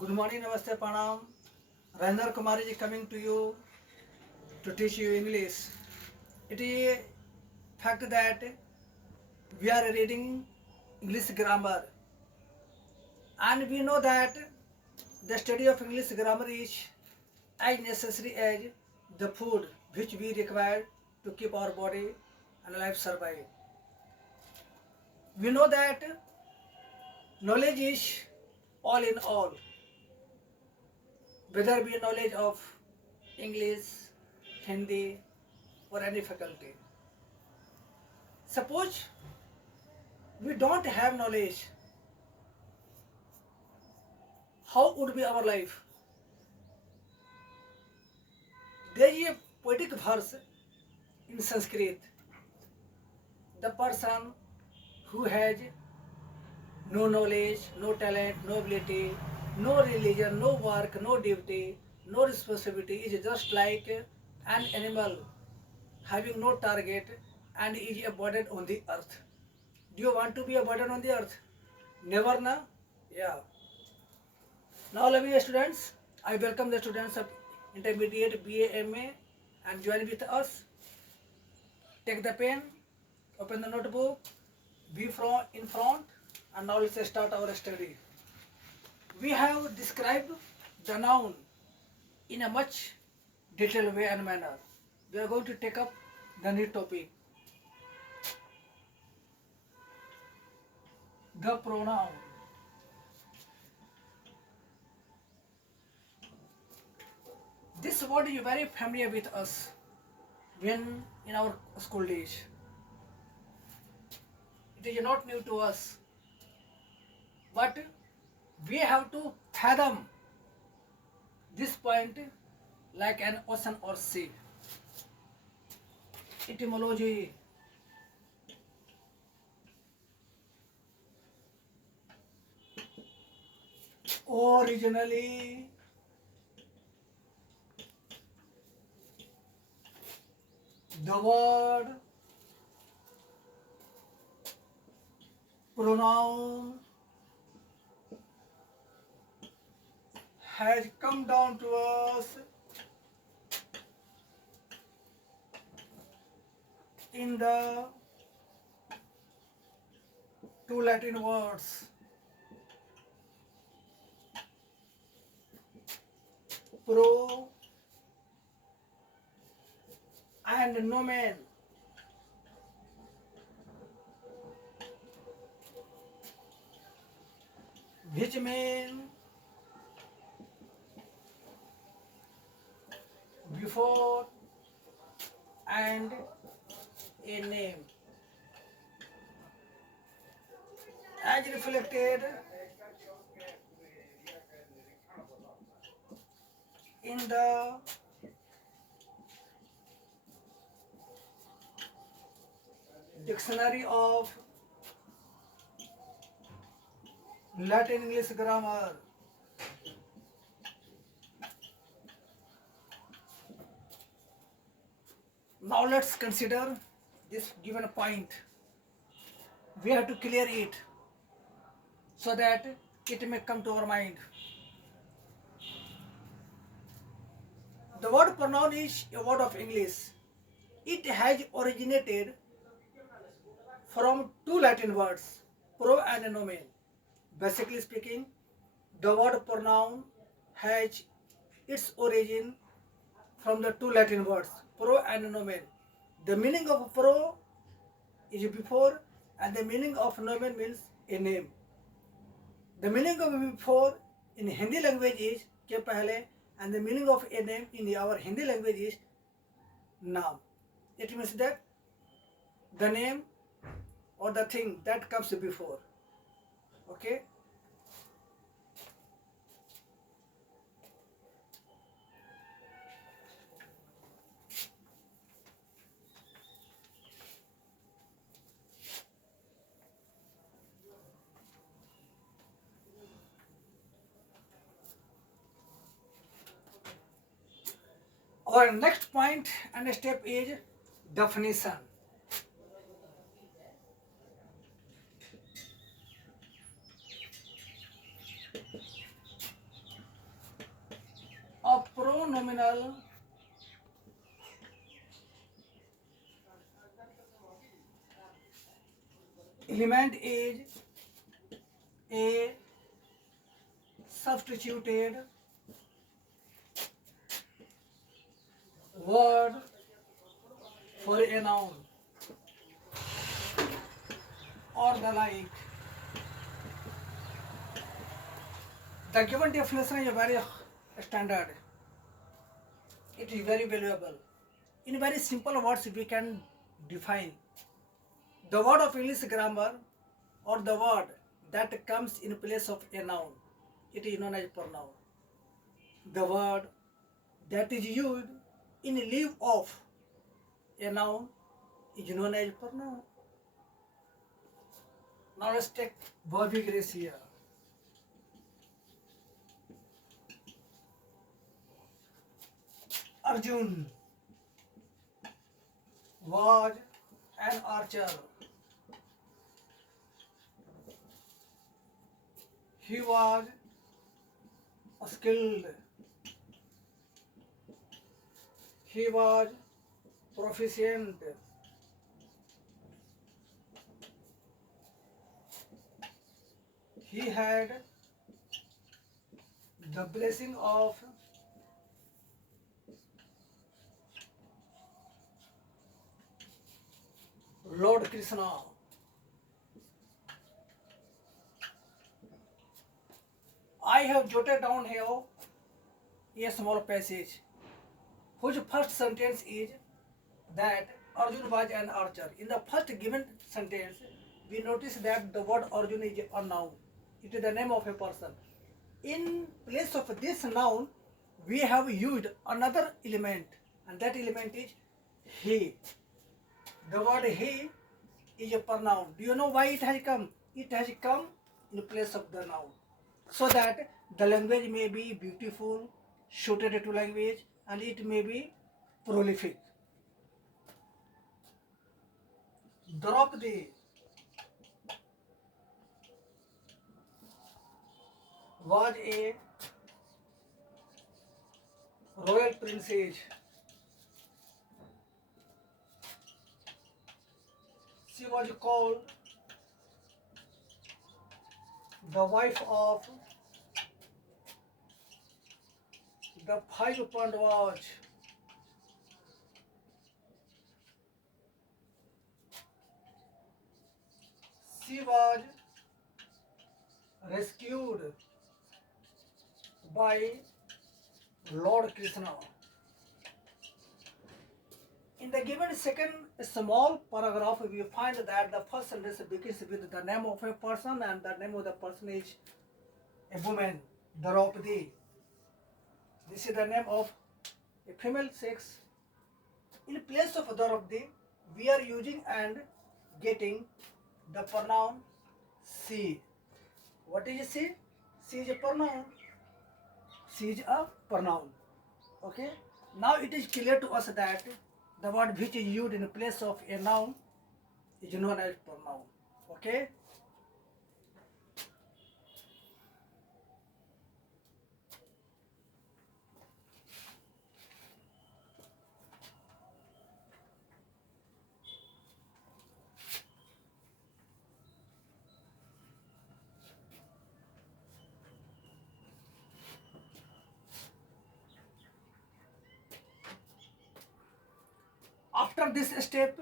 Good morning, Namaste, Pranam. Rajendra Kumar is coming to you to teach you English. It is a fact that we are reading English grammar, and we know that the study of English grammar is as necessary as the food which we require to keep our body and life survive. We know that knowledge is all in all, whether be knowledge of English, Hindi, or any faculty. Suppose we don't have knowledge, how would be our life? There is a poetic verse in Sanskrit. The person who has no knowledge, no talent, no ability, no religion, no work, no duty, no responsibility is just like an animal having no target and is a burden on the earth. Do you want to be a burden on the earth? Never, na? Yeah. Now, loving students, I welcome the students of intermediate BA, MA and join with us. Take the pen, open the notebook, be in front, and now let's start our study. We have described the noun in a much detailed way and manner. We are going to take up the new topic, the pronoun. This word is very familiar with us when in our school days. It is not new to us, but we have to fathom this point like an ocean or sea. Etymology. Originally, the word pronoun has come down to us in the two Latin words pro and nomen, which mean before and a name, as reflected in the dictionary of Latin English grammar. Now let's consider this given point. We have to clear it so that it may come to our mind. The word pronoun is a word of English. It has originated from two Latin words, pro and nomen. Basically speaking, the word pronoun has its origin from the two Latin words, pro and nomen. The meaning of pro is before and the meaning of nomen means a name. The meaning of before in Hindi language is के पहले and the meaning of a name in our Hindi language is naam. It means that the name or the thing that comes before. Okay? Our next point and step is definition. nominal element is a substituted word for a noun or the like. The given definition is very standard. It is very valuable. In very simple words, we can define the word of English grammar or the word that comes in place of a noun. It is known as pronoun. The word that is used in lieu of a noun is known as pronoun. Now let's take Bobby Grace here. Arjun was an archer. He was skilled. He was proficient. He had the blessing of Lord Krishna. I have jotted down here a small passage whose first sentence is that Arjun was an archer. In the first given sentence, we notice that the word Arjun is a noun. It is the name of a person. In place of this noun, we have used another element, and that element is he. The word he is a pronoun. Do you know why it has come? It has come in place of the noun, so that the language may be beautiful, suited to language, and it may be prolific. Draupadi was a royal princess. She was called the wife of the 5 Pandavas. She was rescued by Lord Krishna. In the given second small paragraph, we find that the first sentence begins with the name of a person, and the name of the person is a woman, Draupadi. This is the name of a female sex. In place of Draupadi, we are using and getting the pronoun she. What is she? She is a pronoun. She is a pronoun. Okay. Now it is clear to us that the word which is used in place of a noun is known as pronoun. Okay. After this step,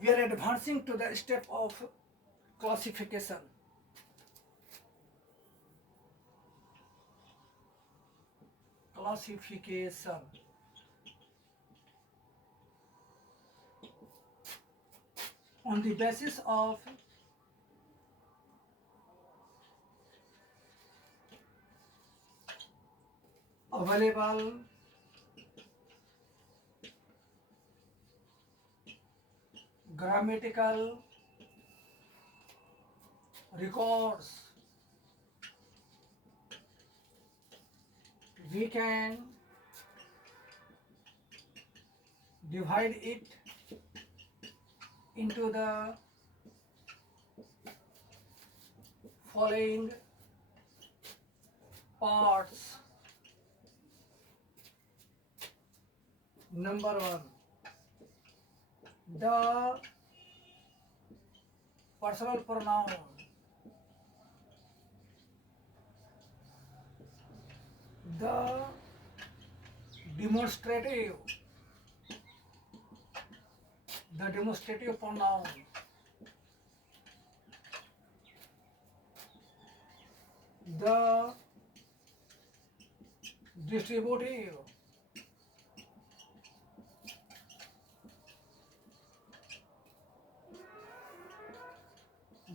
we are advancing to the step of classification. Classification. On the basis of available grammatical records, we can divide it into the following parts. Number one, the personal pronoun. The demonstrative. The demonstrative pronoun. The distributive.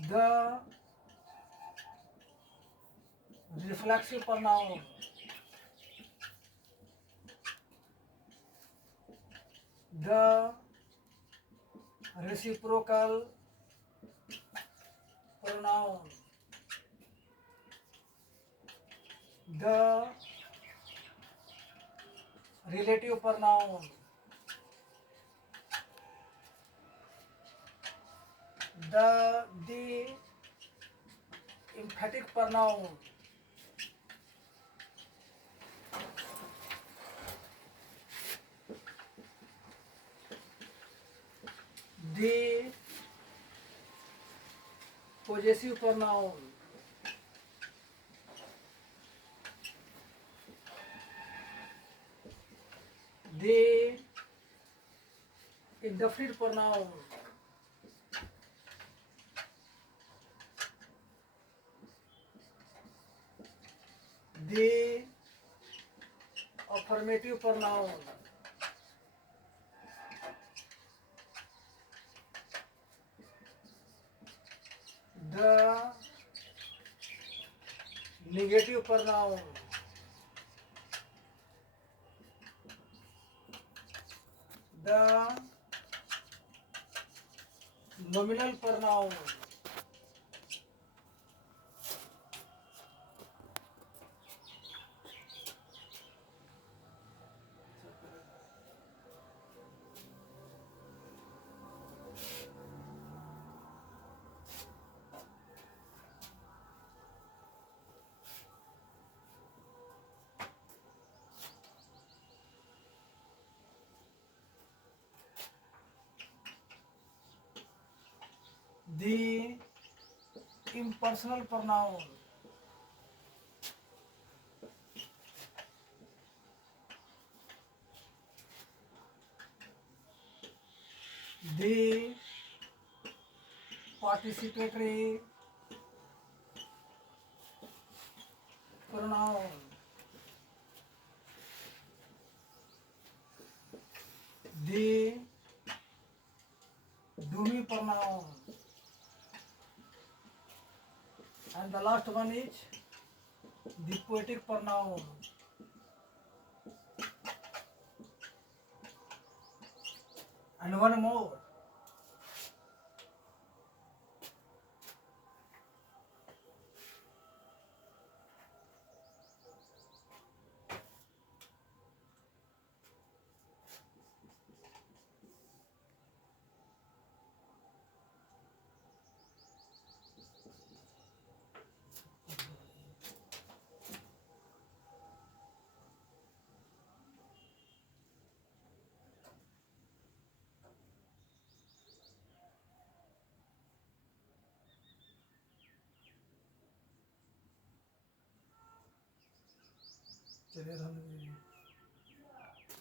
The reflexive pronoun. The reciprocal pronoun. The relative pronoun. The emphatic pronoun. The possessive pronoun. The indefinite pronoun. The affirmative pronoun. The negative pronoun. The nominal pronoun. The impersonal pronoun. The participatory pronoun. The dumi pronoun. And the last one is the poetic pronoun. And one more. चलिए